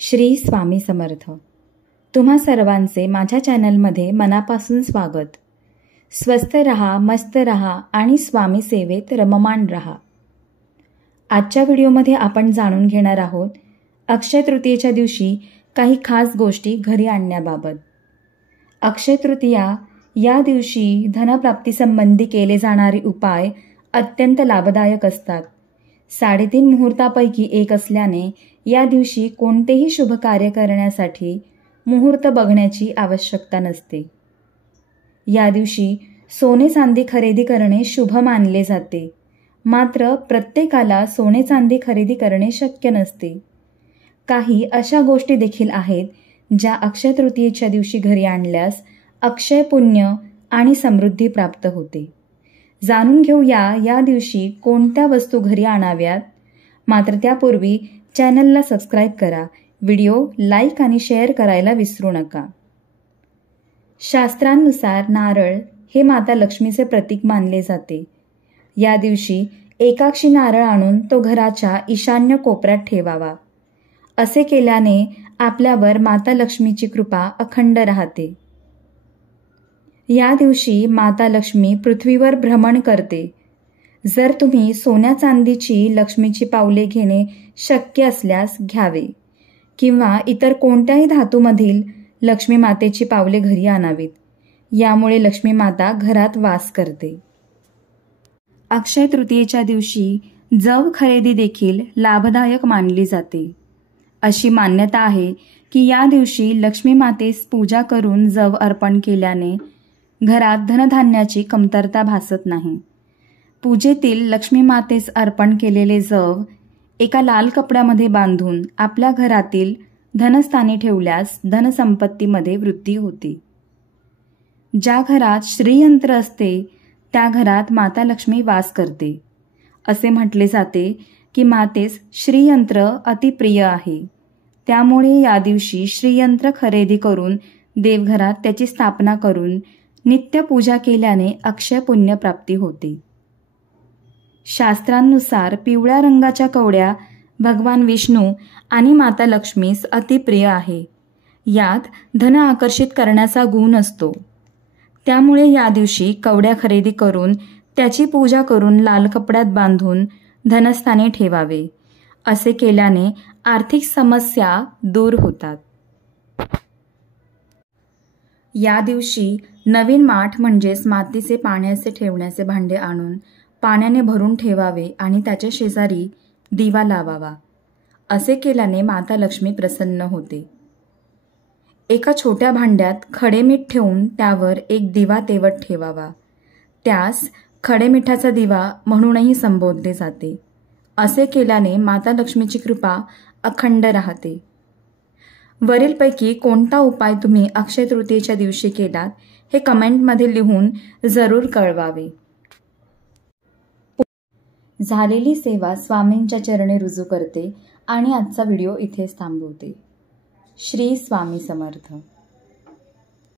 श्री स्वामी समर्थ। तुम्हा सर्वांचे माझ्या चॅनलमध्ये मनापासून स्वागत। स्वस्थ रहा, मस्त रहा आणि स्वामी सेवेत रममाण रहा। आजच्या व्हिडिओमध्ये आपण जाणून घेणार आहोत अक्षय तृतीयेच्या दिवशी काही खास गोष्टी घरी आणण्याबाबत। अक्षय तृतीया या दिवशी धनप्राप्तीसंबंधी केले जाणारे उपाय अत्यंत लाभदायक असतात। 3.5 मुहूर्तापैकी एक असल्याने या दिवशी कोणतेही शुभ कार्य करण्यासाठी मुहूर्त बघण्याची आवश्यकता नसते। या दिवशी सोने चांदी खरेदी करणे शुभ मानले जाते, मात्र प्रत्येकाला सोने चांदी खरेदी करणे शक्य नसते। काही अशा गोष्टी देखील आहेत ज्या अक्षय तृतीयेच्या दिवशी घरी आणल्यास अक्षय पुण्य आणि समृद्धी प्राप्त होते। जाणून घेऊया या दिवशी कोणत्या वस्तू घरी आणाव्यात। मात्र त्यापूर्वी चॅनलला सबस्क्राईब करा, व्हिडिओ लाईक आणि शेअर करायला विसरू नका। शास्त्रानुसार नारळ हे माता लक्ष्मीचे प्रतीक मानले जाते। या दिवशी एकाक्षी नारळ आणून तो घराच्या ईशान्य कोपऱ्यात ठेवावा। असे केल्याने आपल्यावर माता लक्ष्मीची कृपा अखंड राहते। या दिवशी माता लक्ष्मी पृथ्वीवर भ्रमण करते। जर तुम्ही सोन्या चांदीची लक्ष्मीची पावले घेणे शक्य असल्यास घ्यावे किंवा इतर कोणत्याही धातूमधील लक्ष्मी मातेची पावले घरी आणावीत। यामुळे लक्ष्मी माता घरात वास करते। अक्षय तृतीयेच्या दिवशी जव खरेदी देखील लाभदायक मानली जाते। अशी मान्यता आहे की या दिवशी लक्ष्मी मातेस पूजा करून जव अर्पण केल्याने घरात धनधान्याची कमतरता भासत नाही। पूजेतील लक्ष्मी मातेस अर्पण केलेले जव एका लाल कपड्यामध्ये बांधून आपल्या घरातील धनस्थानी ठेवल्यास धनसंपत्तीमध्ये वृद्धी होते। ज्या घरात श्रीयंत्र असते त्या घरात माता लक्ष्मी वास करते। असे म्हटले जाते की मातेस श्रीयंत्र अतिप्रिय आहे, त्यामुळे या दिवशी श्रीयंत्र खरेदी करून देवघरात त्याची स्थापना करून नित्य पूजा केल्याने अक्षय पुण्य प्राप्ती होते। शास्त्रानुसार पिवळ्या रंगाच्या कवड्या भगवान विष्णू आणि माता लक्ष्मीस अतिप्रिय आहे। यात धन आकर्षित करण्याचा गुण असतो। त्यामुळे या दिवशी कवड्या खरेदी करून त्याची पूजा करून लाल कपड्यात बांधून धनस्थानी ठेवावे। असे केल्याने आर्थिक समस्या दूर होतात। या दिवशी नवीन माठ म्हणजेच मातीचे पाण्याचे ठेवण्याचे भांडे आणून पाण्याने भरून ठेवावे आणि त्याच्या शेजारी दिवा लावावा। असे केल्याने माता लक्ष्मी प्रसन्न होते। एका छोट्या भांड्यात खडे मीठ ठेवून त्यावर एक दिवा तेवत ठेवावा। त्यास खडे मिठाचा दिवा म्हणूनही संबोधले जाते। असे केल्याने माता लक्ष्मीची कृपा अखंड राहते। वरीलपैकी कोणता उपाय तुम्ही अक्षय तृतीयेच्या दिवशी केलात हे कमेंटमध्ये लिहून जरूर कळवावे। झालेली सेवा स्वामींच्या चरणी रुजू करते आणि आजचा व्हिडिओ इथेच थांबवते। श्री स्वामी समर्थ।